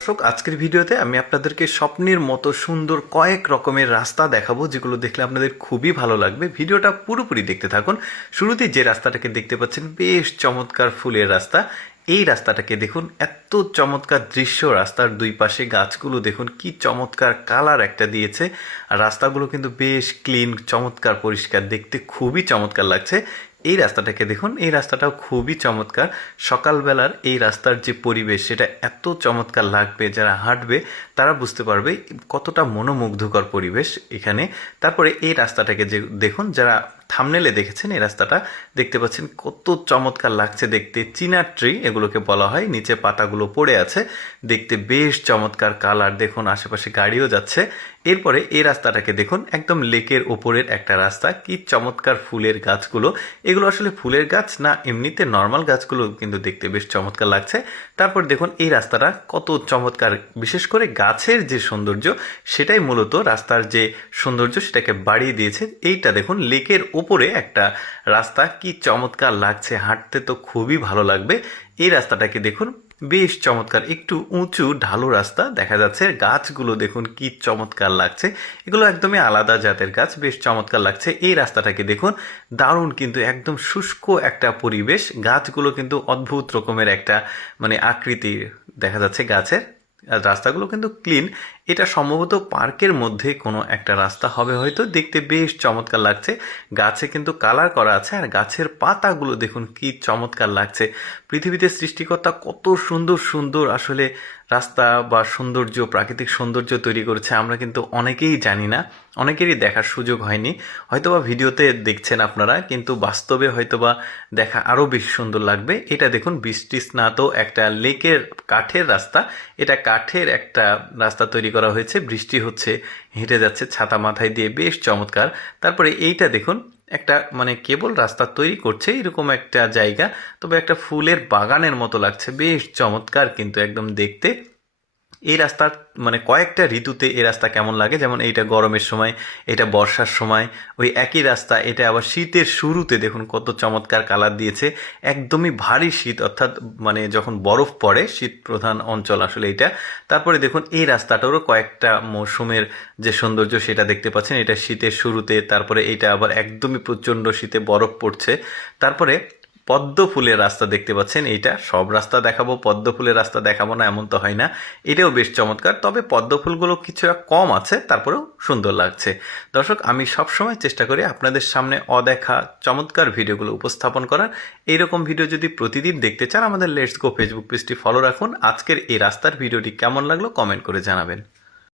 দর্শক, আজকের ভিডিওতে আমি আপনাদেরকে স্বপ্নের মতো সুন্দর কয়েক রকমের রাস্তা দেখাবো, যেগুলো দেখলে আপনাদের খুবই ভালো লাগবে। ভিডিওটা পুরোপুরি দেখতে থাকুন। শুরুতেই যে রাস্তাটাকে দেখতে পাচ্ছেন, বেশ চমৎকার ফুলের রাস্তা। এই রাস্তাটাকে দেখুন, এত চমৎকার দৃশ্য। রাস্তার দুই পাশে গাছগুলো দেখুন, কি চমৎকার কালার একটা দিয়েছে। আর রাস্তাগুলো কিন্তু বেশ ক্লিন, চমৎকার পরিষ্কার, দেখতে খুবই চমৎকার লাগছে। এই রাস্তাটাকে দেখুন, এই রাস্তাটাও খুবই চমৎকার। সকালবেলার এই রাস্তার যে পরিবেশ, সেটা এত চমৎকার লাগবে। যারা হাঁটবে তারা বুঝতে পারবে কতটা মনোমুগ্ধকর পরিবেশ এখানে। তারপরে এই রাস্তাটাকে যে দেখুন, যারা থামনেলে দেখেছেন, এই রাস্তাটা দেখতে পাচ্ছেন কত চমৎকার লাগছে দেখতে। চিনার ট্রি এগুলোকে বলা হয়, নিচে পাতাগুলো পড়ে আছে, দেখতে বেশ চমৎকার কালার। দেখুন আশেপাশে গাড়িও যাচ্ছে। এরপরে এই রাস্তাটাকে দেখুন, একদম লেকের ওপরের একটা রাস্তা। কি চমৎকার ফুলের গাছগুলো। এগুলো আসলে ফুলের গাছ না, এমনিতে নর্মাল গাছগুলো, কিন্তু দেখতে বেশ চমৎকার লাগছে। তারপর দেখুন এই রাস্তাটা কত চমৎকার। বিশেষ করে গাছের যে সৌন্দর্য, সেটাই মূলত রাস্তার যে সৌন্দর্য সেটাকে বাড়িয়ে দিয়েছে। এইটা দেখুন, লেকের উপরে একটা রাস্তা, কি চমৎকার লাগছে। হাঁটতে তো খুবই ভালো লাগবে। এই রাস্তাটাকে দেখুন, বেশ চমৎকার, একটু উঁচু ঢালু রাস্তা দেখা যাচ্ছে। গাছগুলো দেখুন কি চমৎকার লাগছে। এগুলো একদমই আলাদা জাতের গাছ, বেশ চমৎকার লাগছে। এই রাস্তাটাকে দেখুন, দারুণ, কিন্তু একদম শুষ্ক একটা পরিবেশ। গাছগুলো কিন্তু অদ্ভুত রকমের একটা আকৃতি দেখা যাচ্ছে গাছের। আর রাস্তাগুলো কিন্তু ক্লিন। এটা সম্ভবত পার্কের মধ্যে কোনো একটা রাস্তা হবে হয়তো। দেখতে বেশ চমৎকার লাগছে। গাছে কিন্তু কালার করা আছে, আর গাছের পাতাগুলো দেখুন কি চমৎকার লাগছে। পৃথিবীতে সৃষ্টিকর্তা কত সুন্দর সুন্দর আসলে রাস্তা বা সৌন্দর্য, প্রাকৃতিক সৌন্দর্য তৈরি করেছে, আমরা কিন্তু অনেকেই জানি না, অনেকেরই দেখার সুযোগ হয়নি। হয়তোবা ভিডিওতে দেখছেন আপনারা, কিন্তু বাস্তবে হয়তোবা দেখা আরও বেশি সুন্দর লাগবে। এটা দেখুন, বৃষ্টি স্নাত একটা লেকের কাঠের রাস্তা। এটা কাঠের একটা রাস্তা তৈরি করা হয়েছে, বৃষ্টি হচ্ছে, হেঁটে যাচ্ছে ছাতা মাথায় দিয়ে, বেশ চমৎকার। তারপরে এইটা দেখুন, একটা কেবল রাস্তা তৈরি করছে এরকম একটা জায়গা, তবে একটা ফুলের বাগানের মতো লাগছে, বেশ চমৎকার কিন্তু একদম দেখতে। এই রাস্তার কয়েকটা ঋতুতে এই রাস্তা কেমন লাগে, যেমন এইটা গরমের সময়, এটা বর্ষার সময়। ওই একই রাস্তা এটা আবার শীতের শুরুতে দেখুন কত চমৎকার কালার দিয়েছে। একদমই ভারী শীত, অর্থাৎ যখন বরফ পড়ে, শীত প্রধান অঞ্চল আসলে এটা। তারপরে দেখুন এই রাস্তাটারও কয়েকটা মৌসুমের যে সৌন্দর্য সেটা দেখতে পাচ্ছেন। এটা শীতের শুরুতে, তারপরে এটা আবার একদমই প্রচণ্ড শীতে বরফ পড়ছে। তারপরে পদ্ম ফুলের রাস্তা দেখতে পাচ্ছেন। এইটা সব রাস্তা দেখাবো, পদ্ম ফুলের রাস্তা দেখাবো না এমন তো হয় না। এটাও বেশ চমৎকার, তবে পদ্ম ফুলগুলো কিছুটা কম আছে, তারপরেও সুন্দর লাগছে। দর্শক, আমি সবসময় চেষ্টা করি আপনাদের সামনে অদেখা চমৎকার ভিডিওগুলো উপস্থাপন করার। এইরকম ভিডিও যদি প্রতিদিন দেখতে চান, আমাদের লেটস গো ফেসবুক পেজটি ফলো রাখুন। আজকের এই রাস্তার ভিডিওটি কেমন লাগলো কমেন্ট করে জানাবেন।